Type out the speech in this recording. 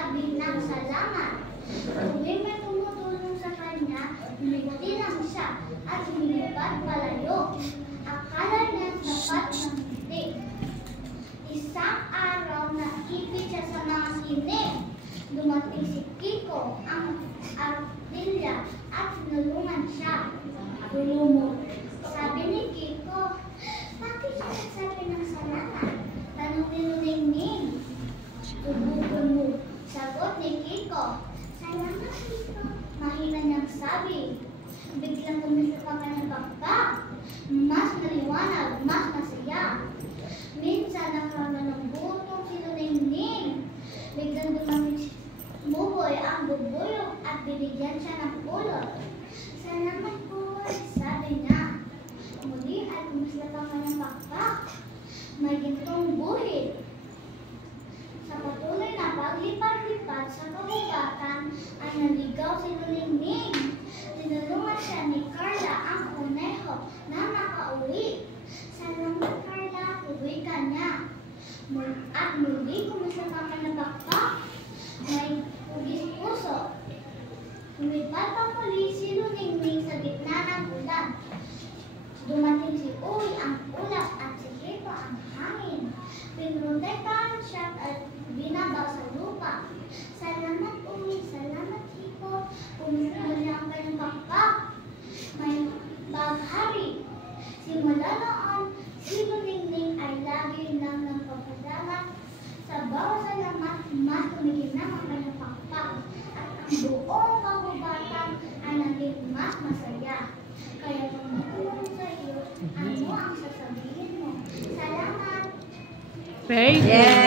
nagsabi ng salamat. Tuwing may tumutulong sa kanya, umiti lang siya at lumilipad palayo. Akala niya sapat ng ngiti. Isang araw na ipit siya sa mga sining. Dumating si Kiko, ang artilya, at tinulungan siya. Lumot. Sabi ni Kiko, bakit siya nagsabi ng salamat? Tanong ni Ningning. Tubo-tubo. Sagot ni Kiko, salamat Kiko. Mahina niyang sabi. Biglang kumisip ang kanyang bakbak. Mas maliwanag, mas masaya. Minsan nakaroon ng butong si Ningning. Biglang dumating si Buboy ang bubuyog at binigyan siya ng pulot. Salamat Buboy, sabi niya. Muli ay kumislap ang kanyang bakbak. May gintong buhit. Sa patuloy na paglipad-lipad sa kagubatan ay naligaw si Ningning. Tinulungan siya ni Carla ang kuneho na nakauwi. Salamat Carla, uwi ka niya. At muli kumislap ang kanyang bakbak. May hugis puso. Lumipad pa muli si Ningning sa gitna ng ulan. Dumating si Uy ang ulap at si Kiko ang hangin. Pinrotekahan siya at binaba sa lupa. Salamat Uy, salamat Kiko. Pumunta niya ang kanyang bakbak. May baghari. Simula noon, si Ningning ay lagi nang nagpapasalamat. Sa bawat salamat, mas tumikinang ang kanyang bakbak. At ang buong kagubatan ay naging mas masaya. Kaya kung natulong sa iyo, ano ang sasabihin mo? Salamat! Very good!